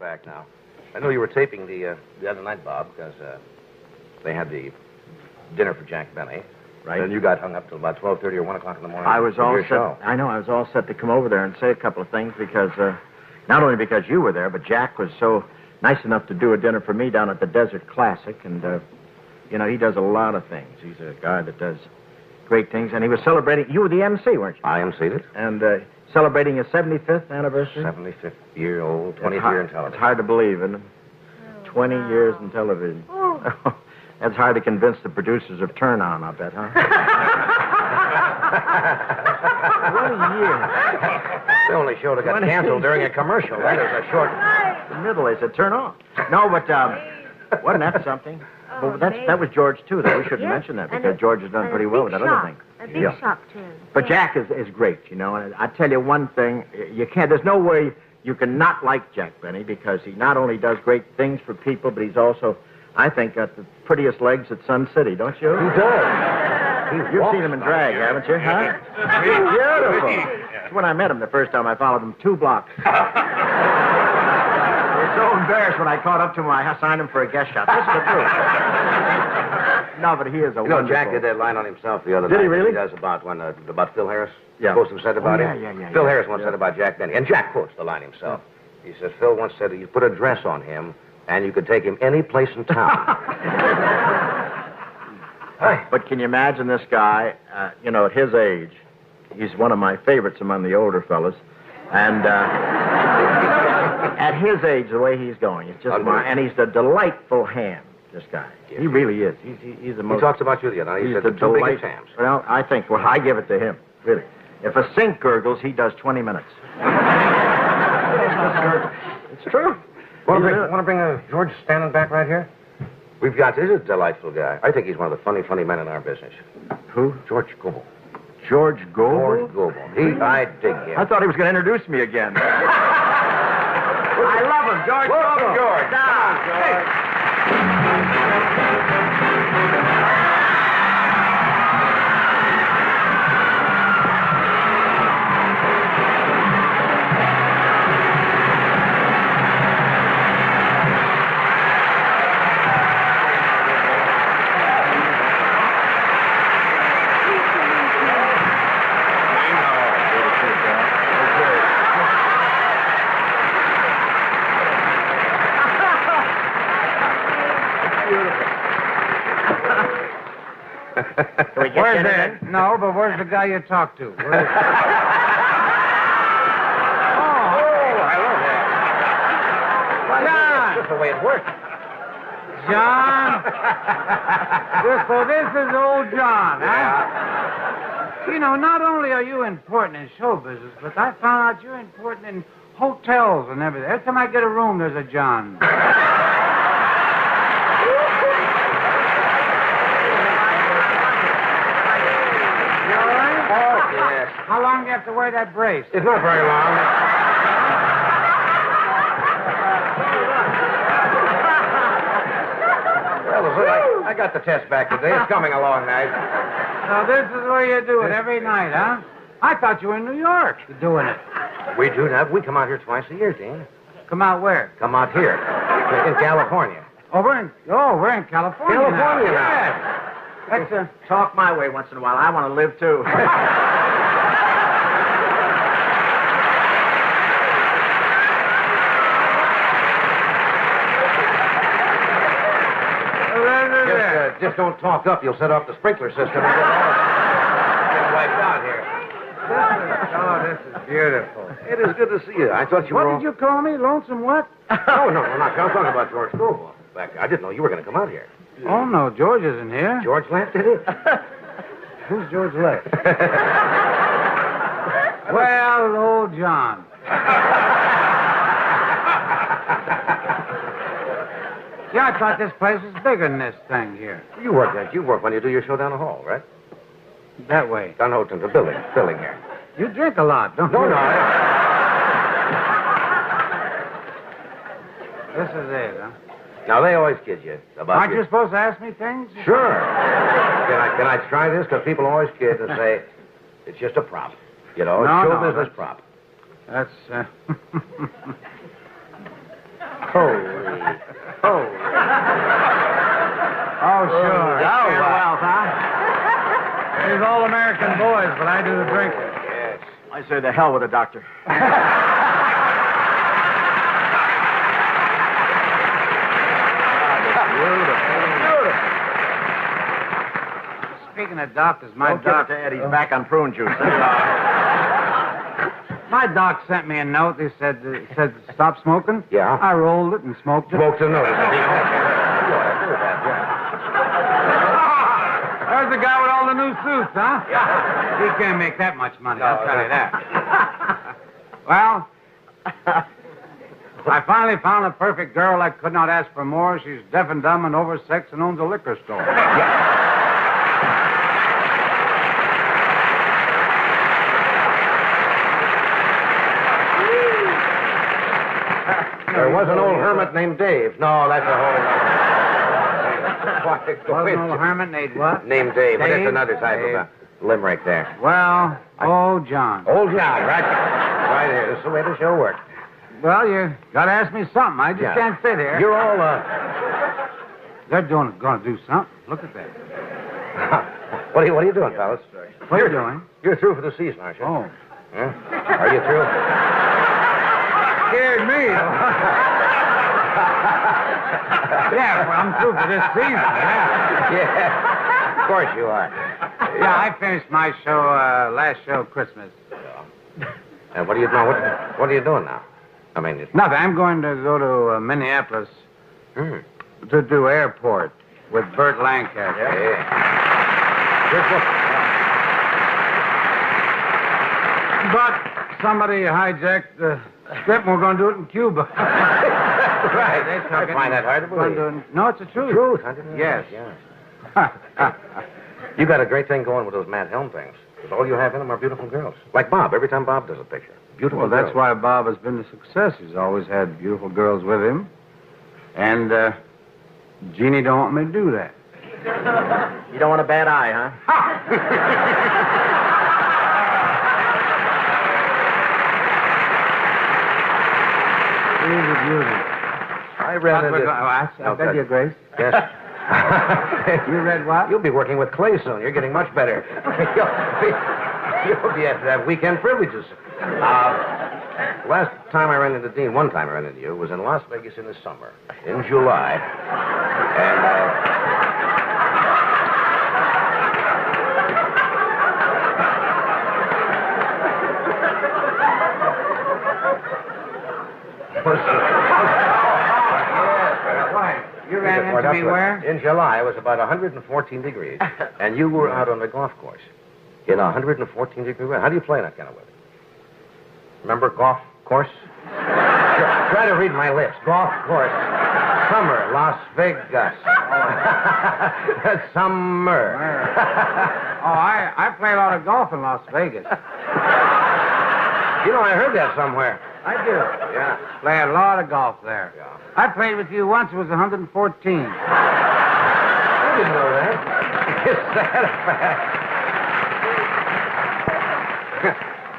back now. I know you were taping the other night, Bob, because they had the dinner for Jack Benny. Right. And you got hung up till about 12:30 or 1 o'clock in the morning. I was all set. Show. I know. I was all set to come over there and say a couple of things because not only because you were there, but Jack was so nice enough to do a dinner for me down at the Desert Classic, and he does a lot of things. He's a guy that does great things, and he was celebrating. You were the MC, weren't you? I emceed it. And celebrating his 75th anniversary. 75th year old, 20th year in television. It's hard to believe, isn't it? 20 years in television. That's hard to convince the producers of Turn On, I bet, huh? What a year. The only show that got canceled during a commercial. That is a short... The middle, they said, turn on. No, but wasn't that something? Well, that was George, too, though. We shouldn't mention that because George has done pretty well with that other thing. A big shock, too. But Jack is great, and I tell you one thing, there's no way you can not like Jack Benny because he not only does great things for people, but he's also, I think, got the prettiest legs at Sun City, don't you? He does. You've seen him in drag, haven't you? Huh? Beautiful. That's when I met him the first time. I followed him 2 blocks. I was so embarrassed when I caught up to him, I signed him for a guest shot. This is the truth. No, but he is a wonderful... Jack did that line on himself the other night. Did he really? He does about Phil Harris. Yeah. Supposed to have said about him. Yeah. Phil Harris once said about Jack Benny. And Jack quotes the line himself. He says, Phil once said you put a dress on him and you could take him any place in town. But can you imagine this guy, at his age, he's one of my favorites among the older fellas, and at his age, the way he's going, it's just and he's a delightful ham, this guy. Yes. He really is. He's the most... He talks about you the other night. He said the 2 biggest hams. Well, I give it to him, really. If a sink gurgles, he does 20 minutes. It's true. Want to bring George standing back right here? We've got... This is a delightful guy. I think he's one of the funny men in our business. Who? George Gobel. George Gobel? George Gobel. I dig him. I thought he was going to introduce me again. I love him, George Gobel. George. Down, George. Where's that? No, but where's the guy you talked to? I love that. John! That's just the way it works. John? So this is old John, huh? Not only are you important in show business, but I found out you're important in hotels and everything. Every time I get a room, there's a John. How long do you have to wear that brace? It's not very long. Well, I got the test back today. It's coming along nice. So this is where you do it every night, huh? I thought you were in New York doing it. We do that. We come out here twice a year, Dean. Come out where? Come out here. In California. Oh, we're in California. California now. Yes. That's talk my way once in a while. I want to live, too. Just don't talk up. You'll set off the sprinkler system and get wiped out here. This is beautiful. It is good to see you. I thought you were... What did you call me? Lonesome what? No, not. I was talking about George Gobel. I didn't know you were going to come out here. Oh, no, George isn't here. George left, did he? Who's George left? Well, old John. Yeah, I thought this place was bigger than this thing here. You work when you do your show down the hall, right? That way. Down the building here. You drink a lot, don't you? No. This is it, huh? Now, they always kid you about... Aren't you supposed to ask me things? Sure. Can I try this? Because people always kid and say, it's just a prop. Show business prop. That's, Holy. Oh, sure. well, huh? These all American boys, but I do the drinking. Yes. I say the hell with the doctor. Speaking of doctors, my Don't give doc... it to Ed. He's back on prune juice. My doc sent me a note. He said, stop smoking. Yeah. I rolled it and smoked it. Smoked a notice. There's the guy with all the new suits, huh? Yeah. He can't make that much money, I'll tell you that. Well, I finally found a perfect girl. I could not ask for more. She's deaf and dumb and oversexed and owns a liquor store. There was an old hermit named Dave. No, that's a whole other... Was an old hermit named what? Named Dave, but Dave? that's another type of a limerick there. Well, old John. Old John, right? Right here. This is the way the show works. Well, you got to ask me something. I just Yeah. can't sit here. You're all, They're going to do something. Look at that. What are you doing, fellas? What are you doing? You're through for the season, aren't you? Oh. Huh? Are you through? Scared me. Yeah, well, I'm through for this season. Yeah. Yeah. Of course you are. Yeah, I finished my show, last show, Christmas. And what are you doing? What are you doing now? I mean, Nothing. I'm going to go to Minneapolis to do airport with Burt Lancaster. Yeah. But somebody hijacked the script, and we're going to do it in Cuba. Right. They took I it. find that hard to We're believe. doing- No, it's the truth. Truth, I didn't know Yes. that, yeah. You got a great thing going with those Matt Helm things. Because all you have in them are beautiful girls. Like Bob, every time Bob does a picture. Beautiful Well, that's girls. why Bob has been a success. He's always had beautiful girls with him. And Jeannie don't want me to do that. You don't want a bad eye, huh? She's a beauty. I read it. I beg your grace. Yes. You read what? You'll be working with Clay soon. You're getting much better. You'll be able to have weekend privileges. Last time I ran into Dean, one time I ran into you, was in Las Vegas in the summer, in July. And, You ran into me where? In July, it was about 114 degrees, and you were out on the golf course in 114-degree weather. How do you play in that kind of weather? Remember golf course? Try to read my lips. Golf course. Summer, Las Vegas. Summer. I play a lot of golf in Las Vegas. You know, I heard that somewhere. I do. Yeah. Play a lot of golf there. Yeah. I played with you once. It was 114. I didn't know that. Is that a fact?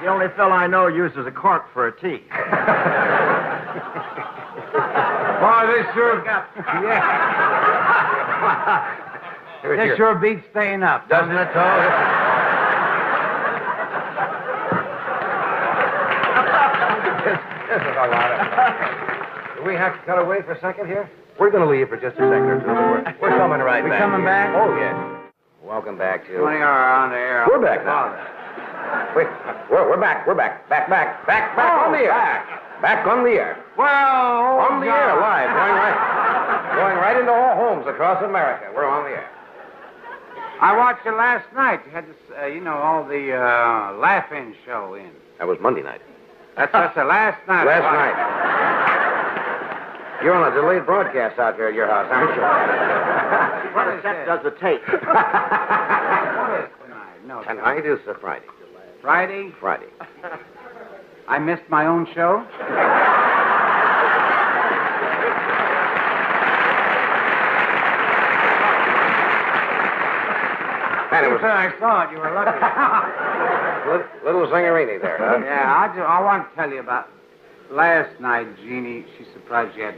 The only fellow I know uses a cork for a tee. Boy, this sure got... Yeah. This sure beats staying up. Doesn't it, Toad? This is a lot of fun. Do we have to cut away for a second here? We're going to leave for just a second or two. We're coming right back. We coming back? Oh, yes. Welcome back to... 20 hour on the air. We're back now. Wait, we're back. We're back. Back on the air. Back on the air. Well, On the air, live, going right into all homes across America. We're on the air. I watched it last night. You had this, all the Laugh-In show in. That was Monday night. That's the last night. Last night. You're on a delayed broadcast out here at your house, aren't you? What is that? Does the tape? What is tonight? No, Tonight is a Friday. Friday. Friday. I missed my own show. And it was I saw it. You were lucky. little zingerini there, huh? Yeah, I want to tell you about last night. Jeannie, she surprised you had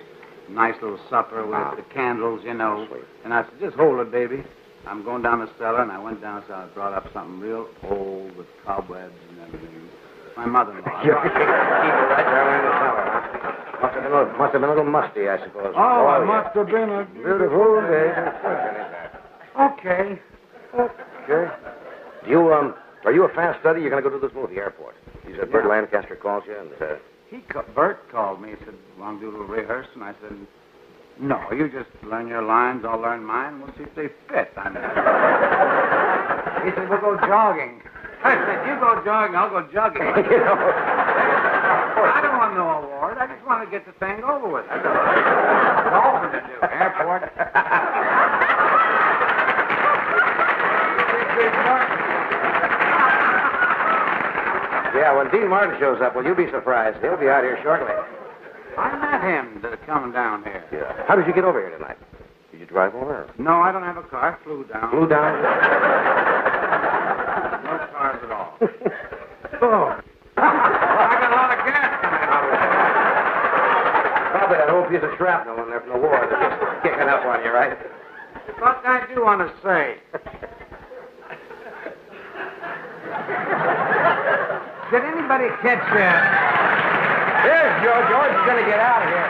Nice little supper with the candles, you know. Sweet. And I said, just hold it, baby. I'm going down the cellar, and I went down, so I brought up something real old with cobwebs and everything. My mother-in-law. Keep it right there in the cellar, huh? Must have been a little musty, I suppose. Oh, it must have been a beautiful day. Okay. Are you a fast study? You're going to go to this movie airport. You said Bert Lancaster calls you, and Bert called me. He said, want to do a little rehearse? And I said, no, you just learn your lines, I'll learn mine, we'll see if they fit. I mean, he said, we'll go jogging. I said, you go jogging, I'll go jogging. I don't want no award. I just want to get the thing over with. That's all to do. Airport. Yeah, when Dean Martin shows up, will you be surprised? He'll be out here shortly. I met him coming down here. Yeah. How did you get over here tonight? Did you drive over? No, I don't have a car. I flew down. Flew down? No cars at all. Oh. I got a lot of gas coming out. Probably that whole piece of shrapnel in there from the war that's just kicking up on you, right? But I do want to say. Did anybody catch Here's George. George's going to get out of here.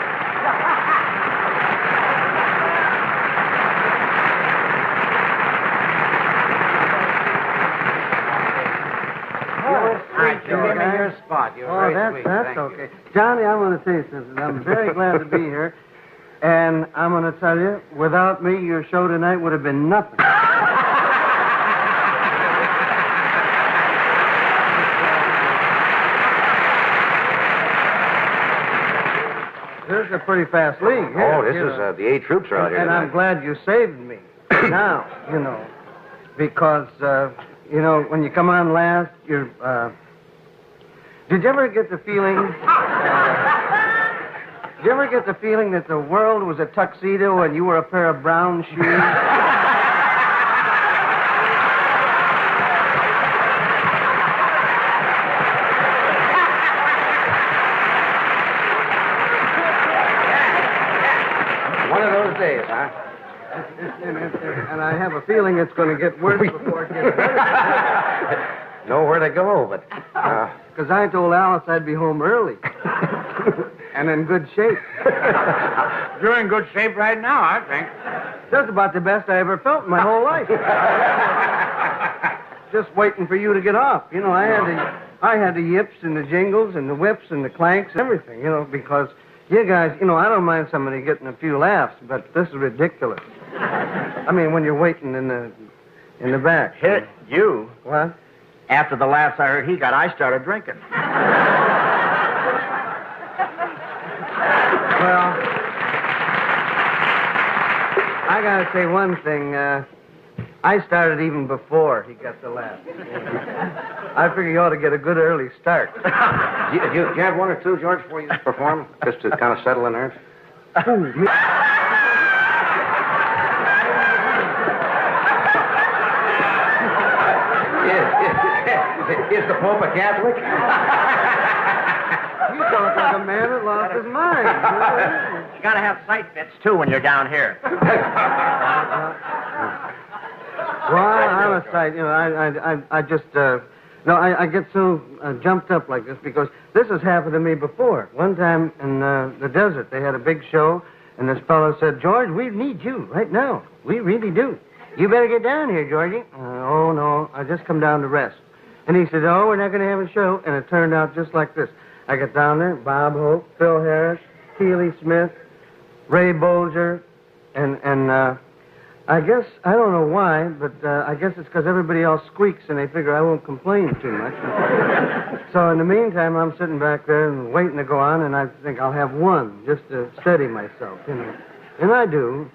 Give me your spot. You're very sweet. That's okay. Johnny, I want to tell you something. I'm very glad to be here. And I'm going to tell you, without me, your show tonight would have been nothing. This is a pretty fast league. Here, This is the 8 troops are out here and tonight. I'm glad you saved me. Now, because, when you come on last, you're... Did you ever get the feeling... did you ever get the feeling that the world was a tuxedo and you were a pair of brown shoes? Days, huh? And I have a feeling it's going to get worse before it gets better. Nowhere to go, but... Because I told Alice I'd be home early. And in good shape. You're in good shape right now, I think. That's about the best I ever felt in my whole life. Just waiting for you to get off. I had the yips and the jingles and the whips and the clanks and everything, because... You guys, I don't mind somebody getting a few laughs, but this is ridiculous. I mean, when you're waiting in the back. Hit you? What? After the laughs I heard he got, I started drinking. Well, I gotta say one thing. I started even before he got the laugh. I figure you ought to get a good early start. Do you have one or two, George, before you perform? Just to kind of settle the nerves? Is the Pope a Catholic? You talk like a man that lost his mind. You gotta have sight fits, too, when you're down here. Well, I'm a sight. I just... I get so jumped up like this because this has happened to me before. One time in the desert, they had a big show, and this fellow said, George, we need you right now. We really do. You better get down here, Georgie. Oh, no, I just come down to rest. And he said, oh, we're not going to have a show. And it turned out just like this. I get down there, Bob Hope, Phil Harris, Keely Smith, Ray Bolger, and I guess, I don't know why, but I guess it's because everybody else squeaks and they figure I won't complain too much. So in the meantime, I'm sitting back there and waiting to go on, and I think I'll have one just to steady myself, And I do.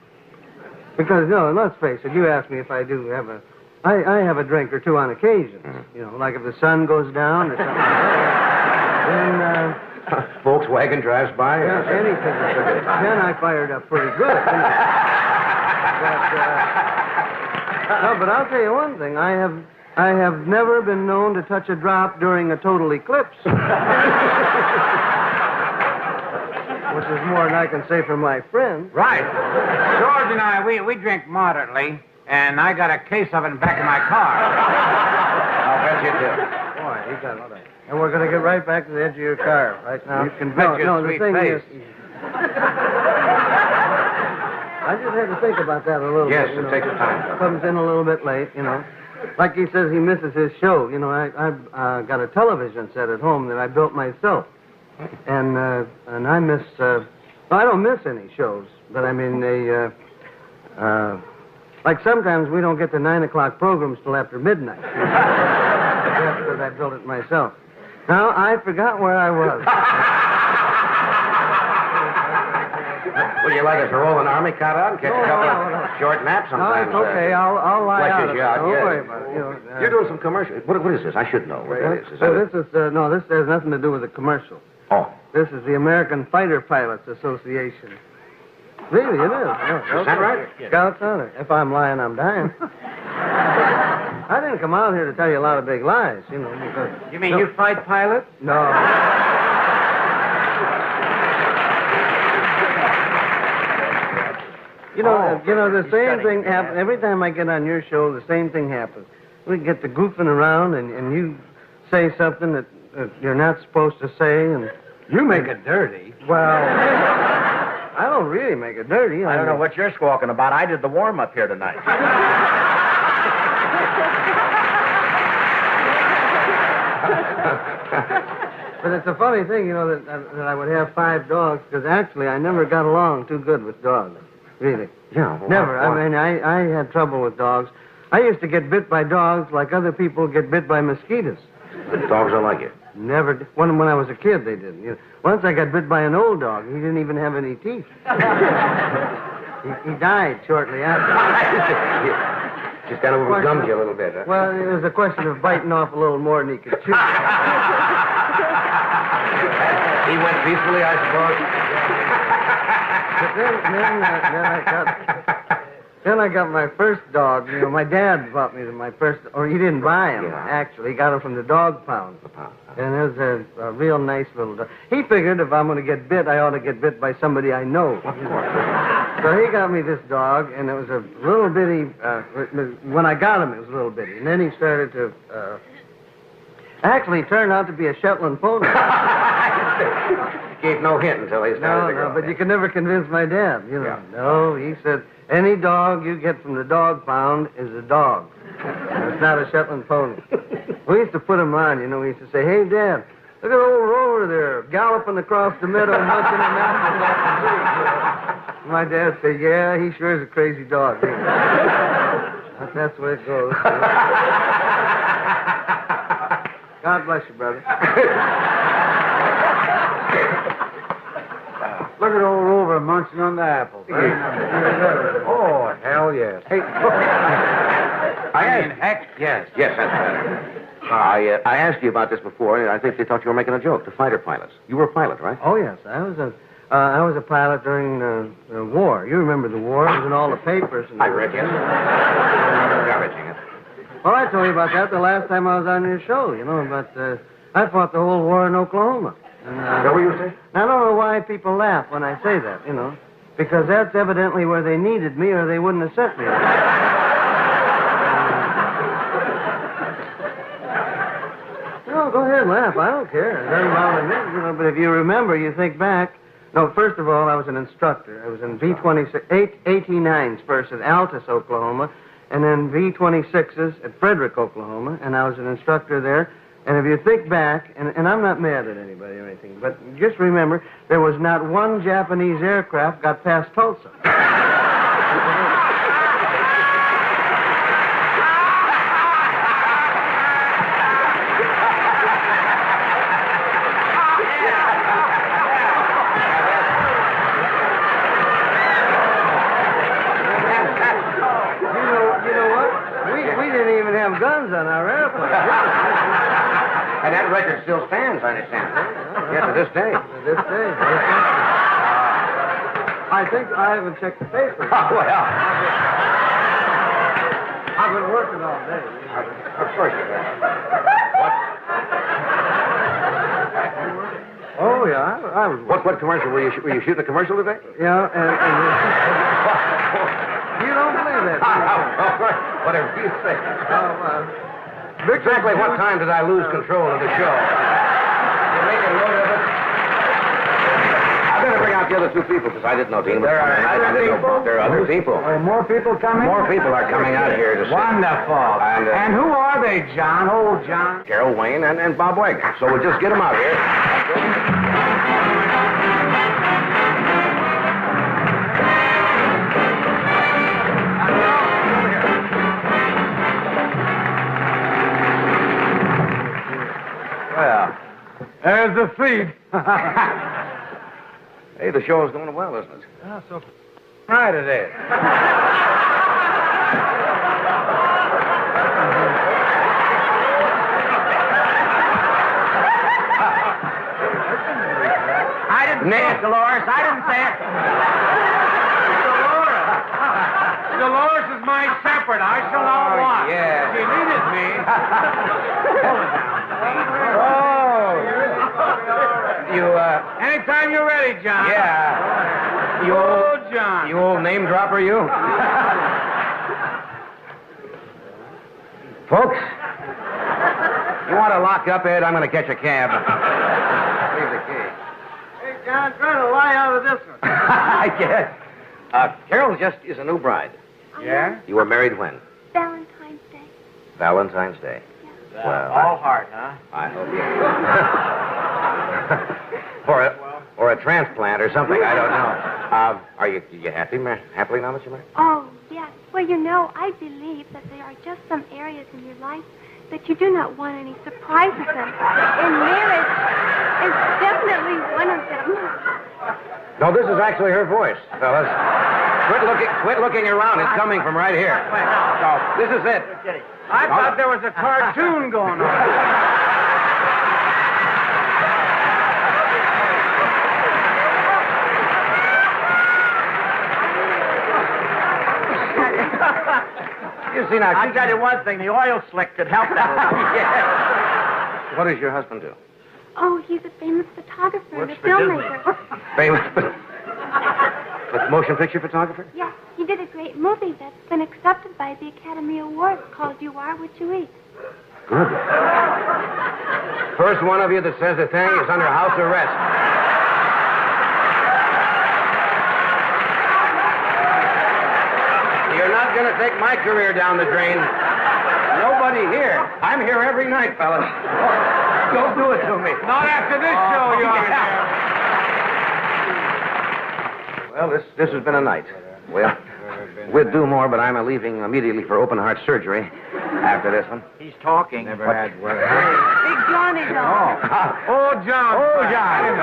Because, let's face it, you asked me if I do have I have a drink or two on occasion. Like if the sun goes down or something like that. Then, Volkswagen drives by? Yeah, anything. Then I fired up pretty good. But I'll tell you one thing. I have never been known to touch a drop during a total eclipse. which is more than I can say for my friend. Right. George and I, we drink moderately, and I got a case of it in the back of my car. I'll bet you do. Boy, he got it. And we're going to get right back to the edge of your car right now. You can bet your the sweet thing face. is... I just had to think about that a little Yes, bit. You know. take your time. Comes in a little bit late, you know. Like he says, he misses his show. You know, I've got a television set at home that I built myself. And I miss... I don't miss any shows, but I mean, like sometimes we don't get the 9 o'clock programs till after midnight. That's because I built it myself. Now, I forgot where I was. Would you like us to roll an army cut out and catch a couple of short naps No, sometimes? it's okay. I'll lie flesh out is of it. out, Don't yes. worry about it. You know, You're doing some commercial. What is this? I should know what that is. Is so that this is no. This has nothing to do with the commercial. Oh. This is the American Fighter Pilots Association. Really, it is. Yeah, Is that right? Scout's honor. If I'm lying, I'm dying. I didn't come out here to tell you a lot of big lies, you know. Because, You mean you fight pilots? No. You know, the same thing happens every time I get on your show. The same thing happens. We get to goofing around, and you say something that you're not supposed to say, and You make it dirty. well, I don't really make it dirty. I don't know what you're squawking about. I did the warm-up here tonight. But it's a funny thing, you know, that I would have 5 dogs, because actually I never got along too good with dogs. Really. Yeah. Well, Never. why? I mean, I had trouble with dogs. I used to get bit by dogs like other people get bit by mosquitoes. Dogs are like you. Never. When I was a kid, they didn't. You know, once I got bit by an old dog. He didn't even have any teeth. he died shortly after. Just kind of overgummed you a little bit, huh? Well, it was a question of biting off a little more than he could chew. He went peacefully, I suppose. But then I got my first dog. You know, my dad bought me my first, or he didn't buy him, Yeah. actually. He got him from the dog pound. And it was a real nice little dog. He figured if I'm going to get bit, I ought to get bit by somebody I know. Of course. So he got me this dog, and it was a little bitty, when I got him, it was a little bitty. And then he started to, actually turned out to be a Shetland pony. Gave no hint until he started to grow. But you can never convince my dad, you know. Yeah. No, he said, any dog you get from the dog pound is a dog. It's not a Shetland pony. We used to put him on, you know. We used to say, hey, Dad, look at old Rover there, galloping across the meadow, munching an apple off the tree. My dad said, yeah, he sure is a crazy dog. That's the way it goes. God bless you, brother. Look at old Rover munching on the apple. Oh, hell yes. Hey, Heck, yes. Yes, that's better. I asked you about this before, and I think they thought you were making a joke. The fighter pilots. You were a pilot, right? Oh, yes. I was a pilot during the war. You remember the war? It was in all the papers. And I read, yes. Encouraging it. Well, I told you about that the last time I was on your show, you know, but I fought the whole war in Oklahoma. And, Is that what you say? I don't know why people laugh when I say that, you know, because that's evidently where they needed me or they wouldn't have sent me. No, go ahead and laugh. I don't care. It doesn't bother me, you know, but if you remember, you think back. No, first of all, I was an instructor. I was in V-26, 89s first at Altus, Oklahoma, and then V-26s at Frederick, Oklahoma, and I was an instructor there. And if you think back, and I'm not mad at anybody or anything, but just remember, there was not one Japanese aircraft got past Tulsa. You know what? We didn't even have guns on our airplane. And that record still stands, I understand. Yeah, to this day. To this day. I think I haven't checked the papers. Oh, well. I've been working all day. Of course you have. Oh, yeah, I was. What commercial were you shooting a commercial today? Yeah, and you don't believe that. Whatever you say. Exactly what time did I lose control of the show? You make a note of it. I better bring out the other two people because I didn't know Dean was coming. There are other people. More people coming? More people are coming out here to see. Wonderful. And, who are they, John? Old John? Carol Wayne and Bob Wagner. So we'll just get them out here. Well, There's the feed. hey, the show is going well, isn't it? Yeah, so right it is. I didn't say it, Dolores. I didn't say it. Dolores is my shepherd. I shall not want. yeah. She needed me. You, Anytime you're ready, John. yeah. You Old John. You old name dropper, you. Folks, you want to lock up, Ed? I'm going to catch a cab. Leave the key. Hey, John, try to lie out of this one. I guess. Carol just is a new bride. Yeah? You were married when? Valentine's Day. Valentine's Day. Well, All heart, huh? I hope you. or a transplant or something. I don't know. Are you happily now that you're married? Oh, yes. Well, you know, I believe that there are just some areas in your life that you do not want any surprises in. And marriage is definitely one of them. No, this is actually her voice, fellas. Quit looking around. It's coming from right here. No, this is it. I thought there was a cartoon going on. You see now, I'll tell you one thing, the oil slick could help that. yeah. What does your husband do? Oh, he's a famous photographer and a Works for filmmaker. Famous but motion picture photographer? Yes, he did a great movie that's been accepted by the Academy Awards called You Are What You Eat. Good. First one of you that says a thing is under house arrest. You're not going to take my career down the drain. Nobody here. I'm here every night, fellas. Don't do it to me. Not after this show, you aren't here. Well, this has been a night. Well, we'd do more, but I'm leaving immediately for open heart surgery after this one. He's talking. Never had word. Big Johnny's on. Oh, John. Oh, John.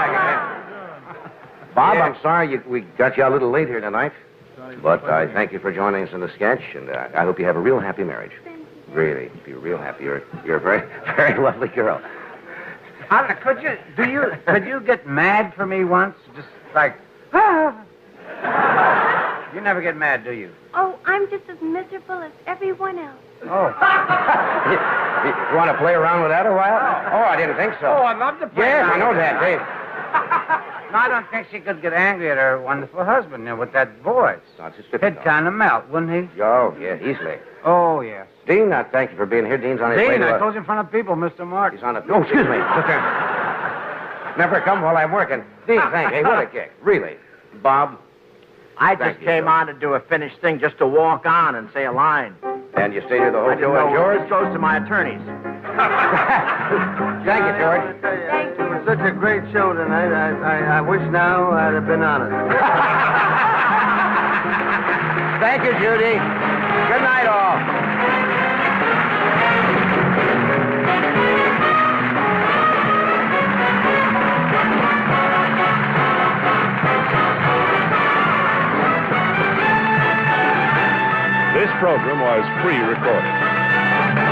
Bob, I'm sorry we got you a little late here tonight. But I thank you for joining us in the sketch, and I hope you have a real happy marriage. Really, be real happy. You're a very, very lovely girl. Could you get mad for me once? Just like, You never get mad, do you? Oh, I'm just as miserable as everyone else. Oh. You want to play around with that a while? Oh, I didn't think so. Oh, I'd love to play Yes, around I know with that, Dave. No, I don't think she could get angry at her wonderful husband with that voice. No, it's just He'd difficult. kind of melt, wouldn't he? Oh, yeah, easily. Oh, yes. Dean, thank you for being here. Dean's on his way Dean, to I told you in front of people, Mr. Martin. He's on a... Oh, excuse me. Look there. Never come while I'm working. Dean, thank you. Hey, what a kick. Really. Bob, I Thank just you, came sir. on to do a finished thing, just to walk on and say a line. and you stayed here the whole I didn't show know and yours? this goes to my attorneys. Thank you, George. It was such a great show tonight. I wish now I'd have been on it. Thank you, Judy. Good night, all. This program was pre-recorded.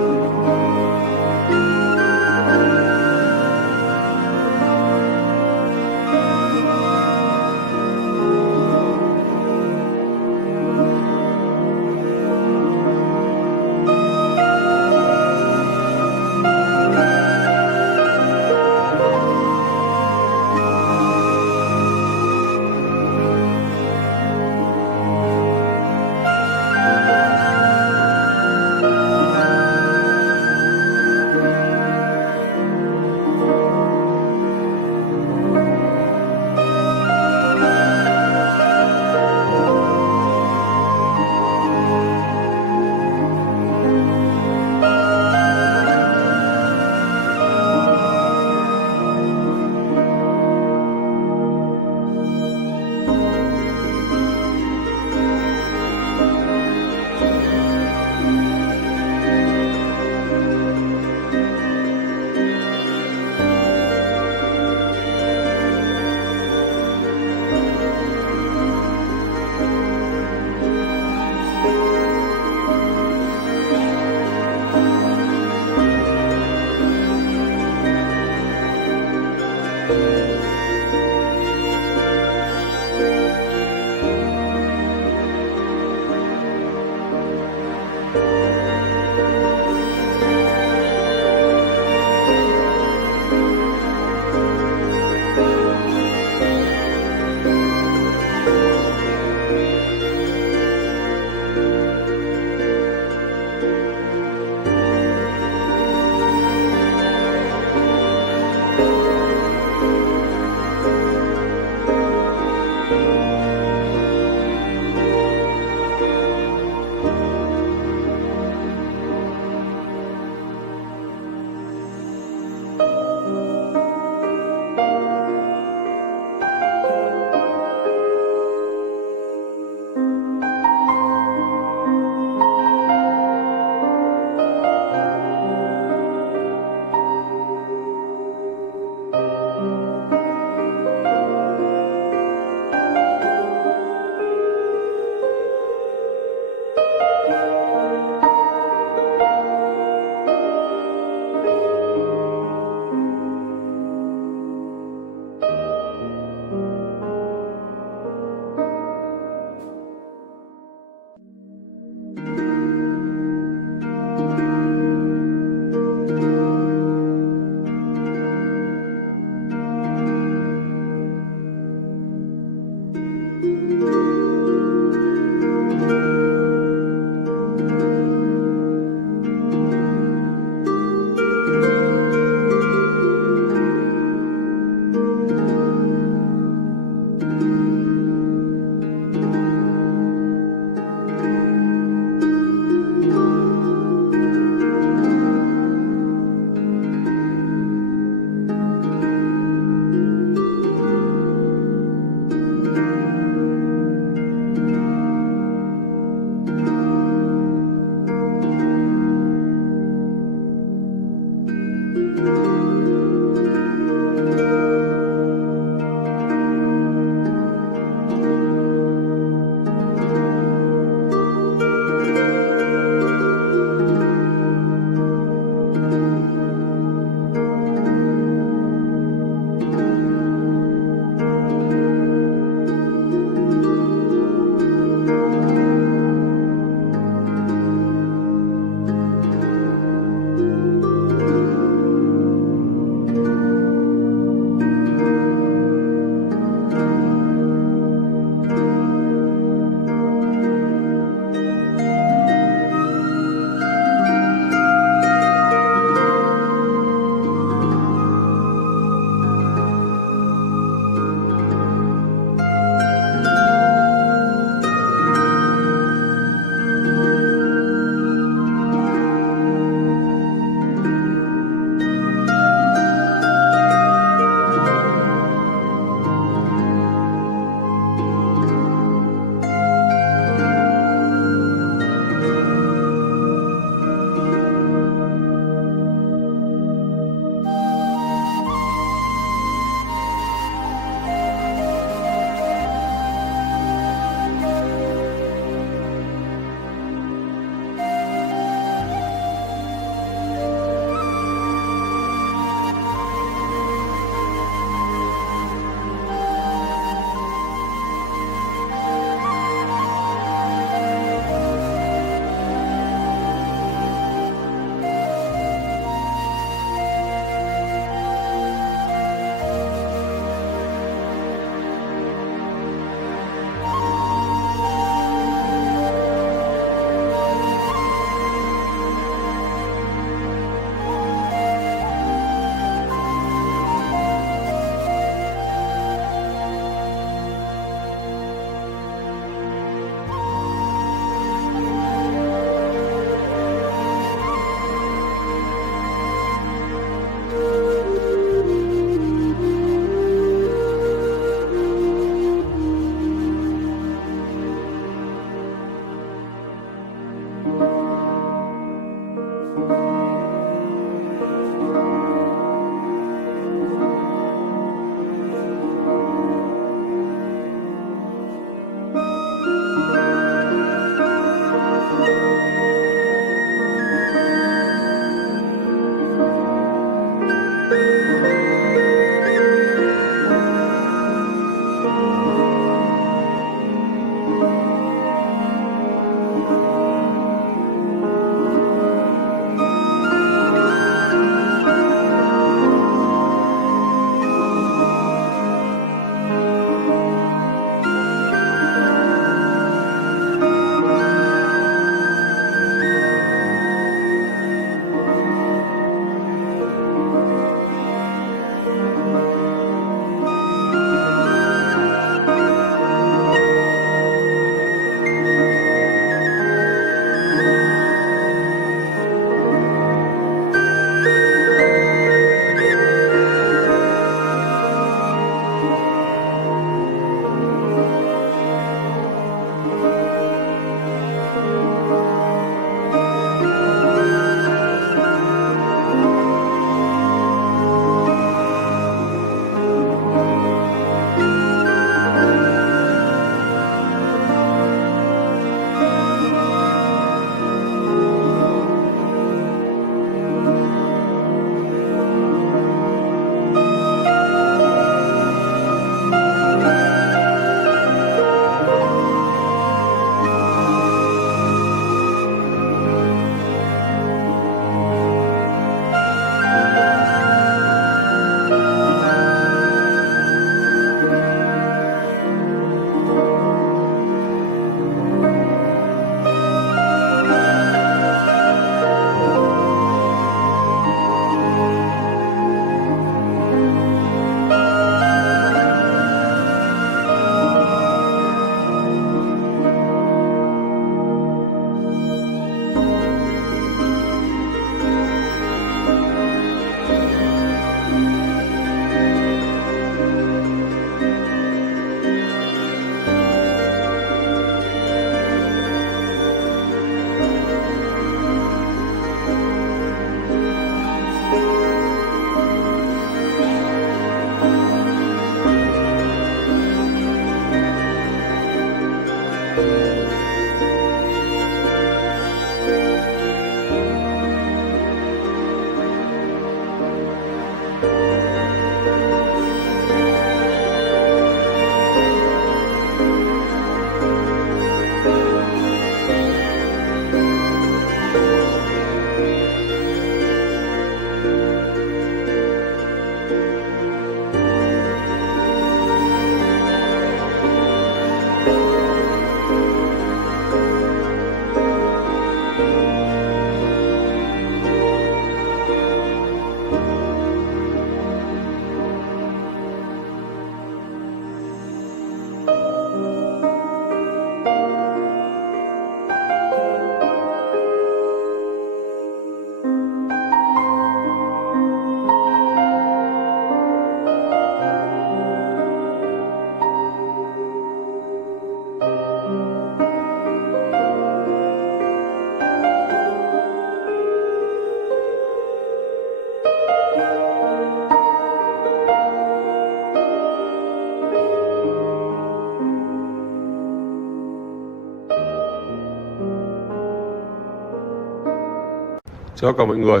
Chào cả mọi người.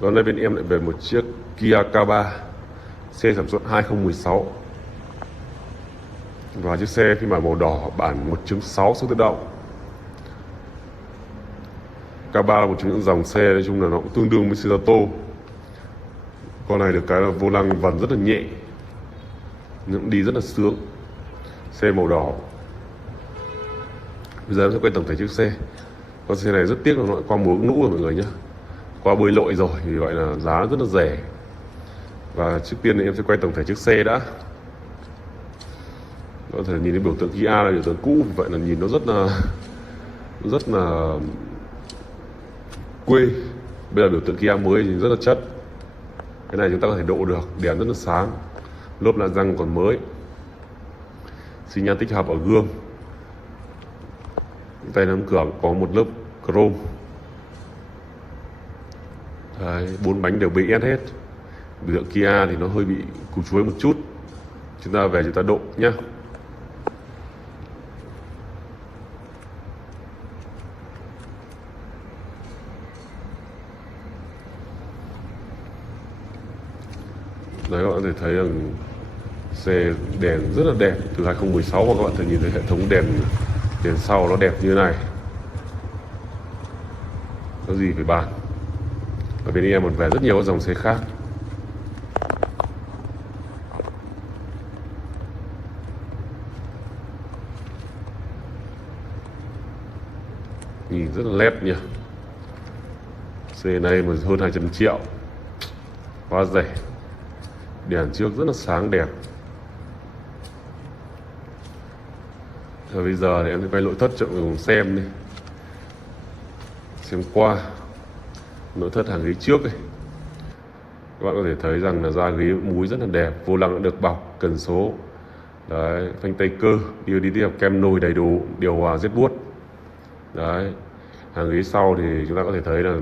Hôm nay bên em lại về một chiếc Kia K3 xe sản xuất 2016. Và chiếc xe phiên bản màu đỏ bản 1.6 số tự động. K3 là một trong những dòng xe nói chung là nó cũng tương đương với xe ô tô. Con này được cái là vô lăng vần rất là nhẹ, nhưng đi rất là sướng. Xe màu đỏ. Bây giờ em sẽ quay tổng thể chiếc xe. Con xe này rất tiếc là nó qua mùa lũ rồi mọi người nhé. Qua bơi lội rồi, vì gọi là giá rất là rẻ. Và trước tiên thì em sẽ quay tổng thể chiếc xe đã. Có thể nhìn thấy biểu tượng Kia là biểu tượng cũ, vì vậy là nhìn nó rất là quê. Bây giờ biểu tượng Kia mới thì rất là chất. Cái này chúng ta có thể độ được, đèn rất là sáng, lốp la răng còn mới, xi nhan tích hợp ở gương, tay nắm cửa có một lớp chrome. Đấy, 4 bánh đều ABS hết. Biểu tượng Kia thì nó hơi bị củ chuối một chút. Chúng ta về chúng ta độ nhá. Đấy, các bạn có thể thấy rằng xe đèn rất là đẹp từ 2016, và các bạn thể nhìn thấy hệ thống đèn sau nó đẹp như thế này. Có gì phải bàn. Ở bên em còn về rất nhiều các dòng xe khác. Nhìn rất là led nhỉ. Xe này mà hơn 200 triệu, quá rẻ. Đèn trước rất là sáng đẹp. Rồi bây giờ thì em sẽ quay nội thất cho mọi người xem đi. Xem qua nội thất hàng ghế trước ấy. Các bạn có thể thấy rằng là da ghế múi rất là đẹp, vô lăng đã được bọc, cần số. Đấy, phanh tay cơ, đi tiếp kem nồi đầy đủ, điều hòa rất buốt. Đấy, hàng ghế sau thì chúng ta có thể thấy là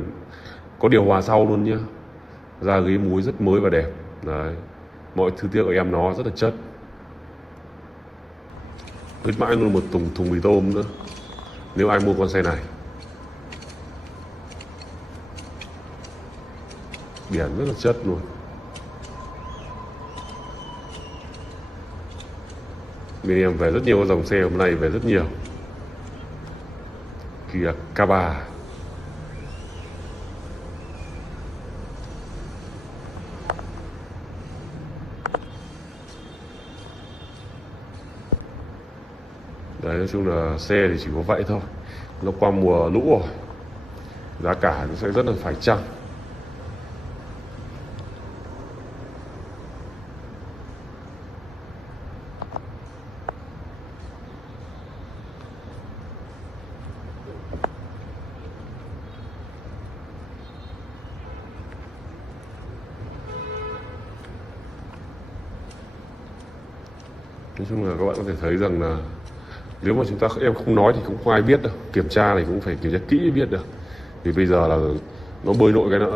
có điều hòa sau luôn nhá. Da ghế múi rất mới và đẹp. Đấy, mọi thứ tiếc của em nó rất là chất. Khuyến mãi luôn một thùng mì tôm nữa nếu ai mua con xe này. Biển rất là chất luôn. Bên em về rất nhiều dòng xe hôm nay, về rất nhiều. Kia K3. Đấy, nói chung là xe thì chỉ có vậy thôi. Nó qua mùa lũ rồi, giá cả nó sẽ rất là phải chăng. Nói chung là các bạn có thể thấy rằng là nếu mà em không nói thì cũng không ai biết đâu. Kiểm tra thì cũng phải kiểm tra kỹ mới biết được. Vì bây giờ là nó bơi lội cái nó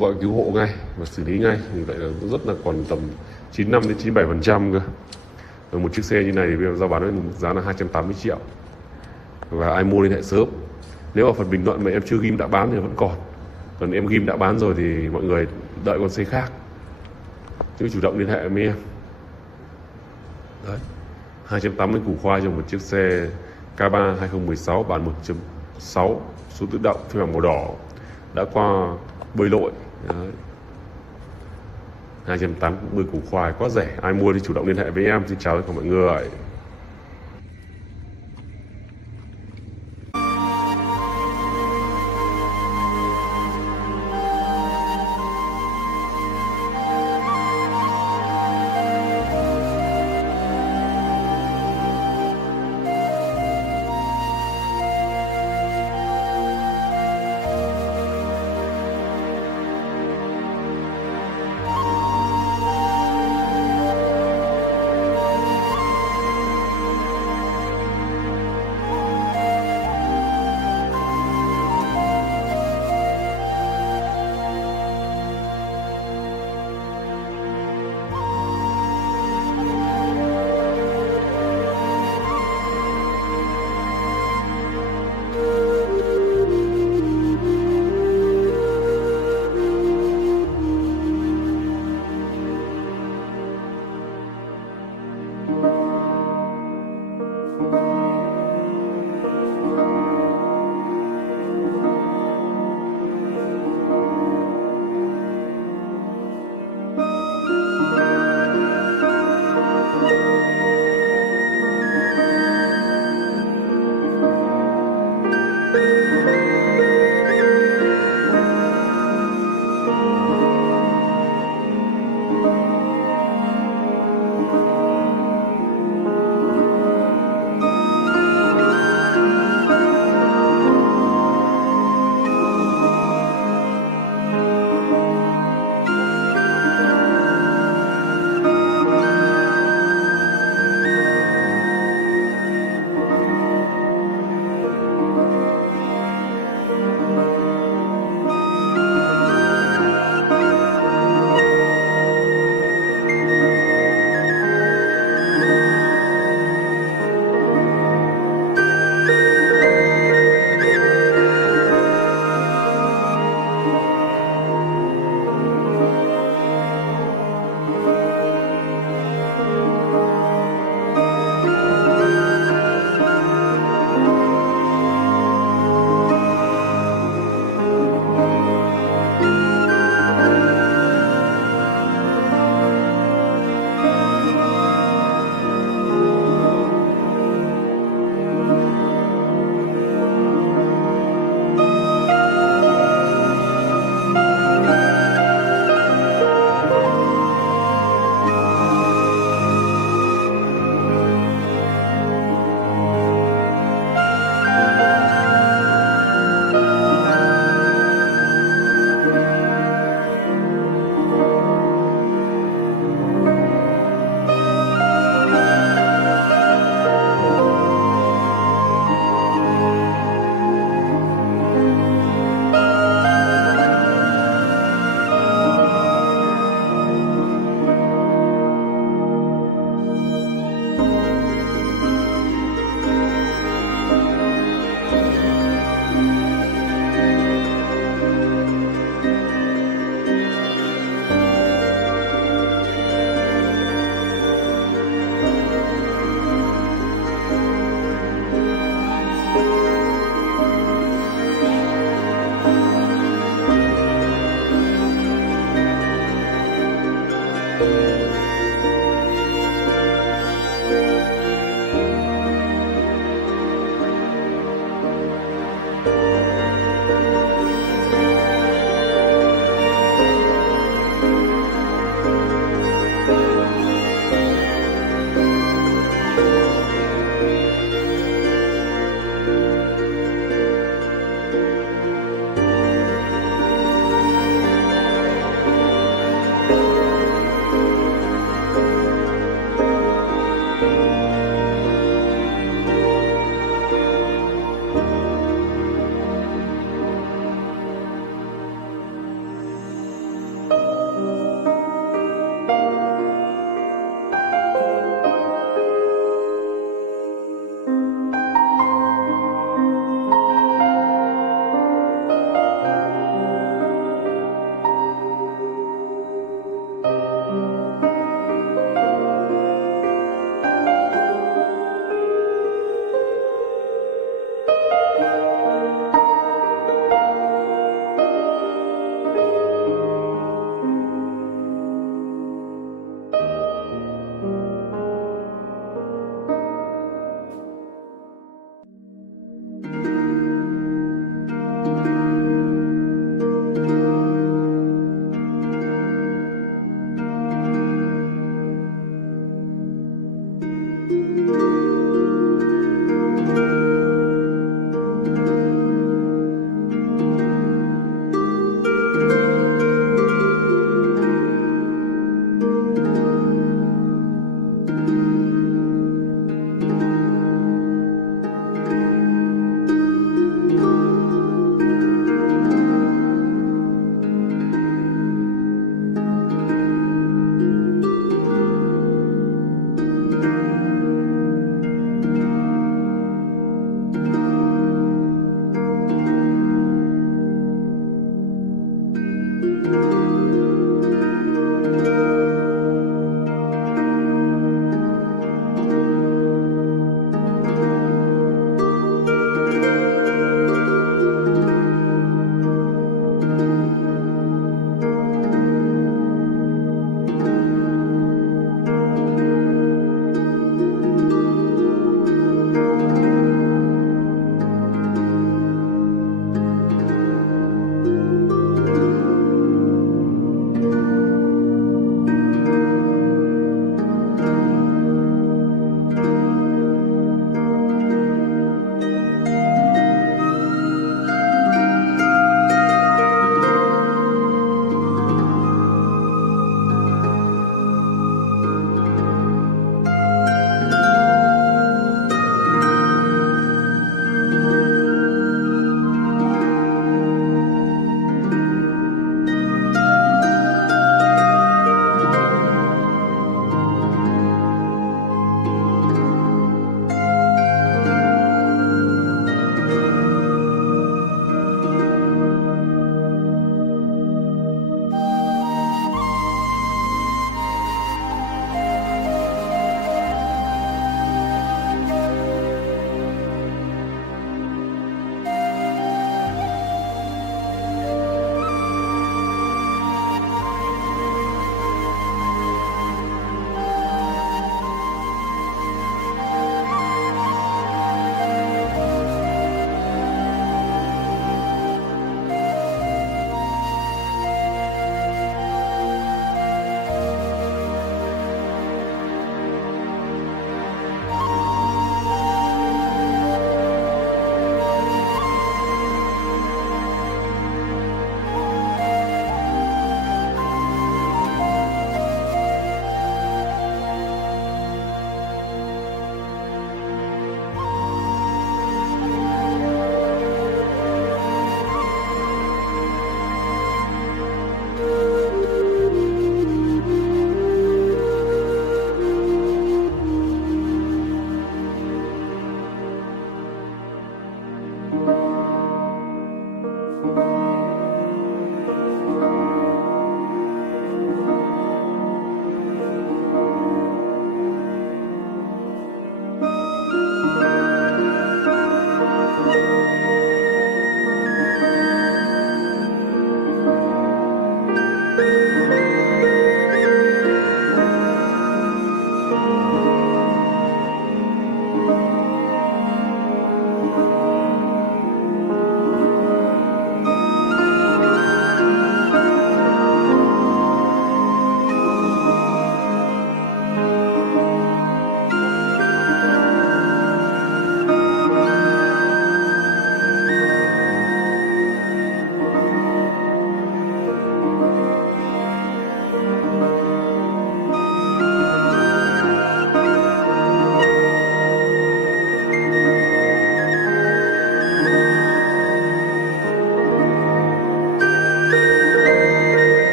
gọi cứu hộ ngay và xử lý ngay. Vì vậy là nó rất là còn tầm 95 đến 97% cơ. Và một chiếc xe như này thì bây giờ giao bán với giá là 280 triệu. Và ai mua liên hệ sớm. Nếu ở phần bình luận mà em chưa ghim đã bán thì vẫn còn. Còn em ghim đã bán rồi thì mọi người đợi con xe khác. Chứ chủ động liên hệ với em. Đấy, 280 củ khoai cho một chiếc xe K3 2016 bản 1.6 số tự động phiên bản màu đỏ, đã qua bơi lội. Đấy, 280 củ khoai quá rẻ. Ai mua thì chủ động liên hệ với em. Xin chào tất cả mọi người.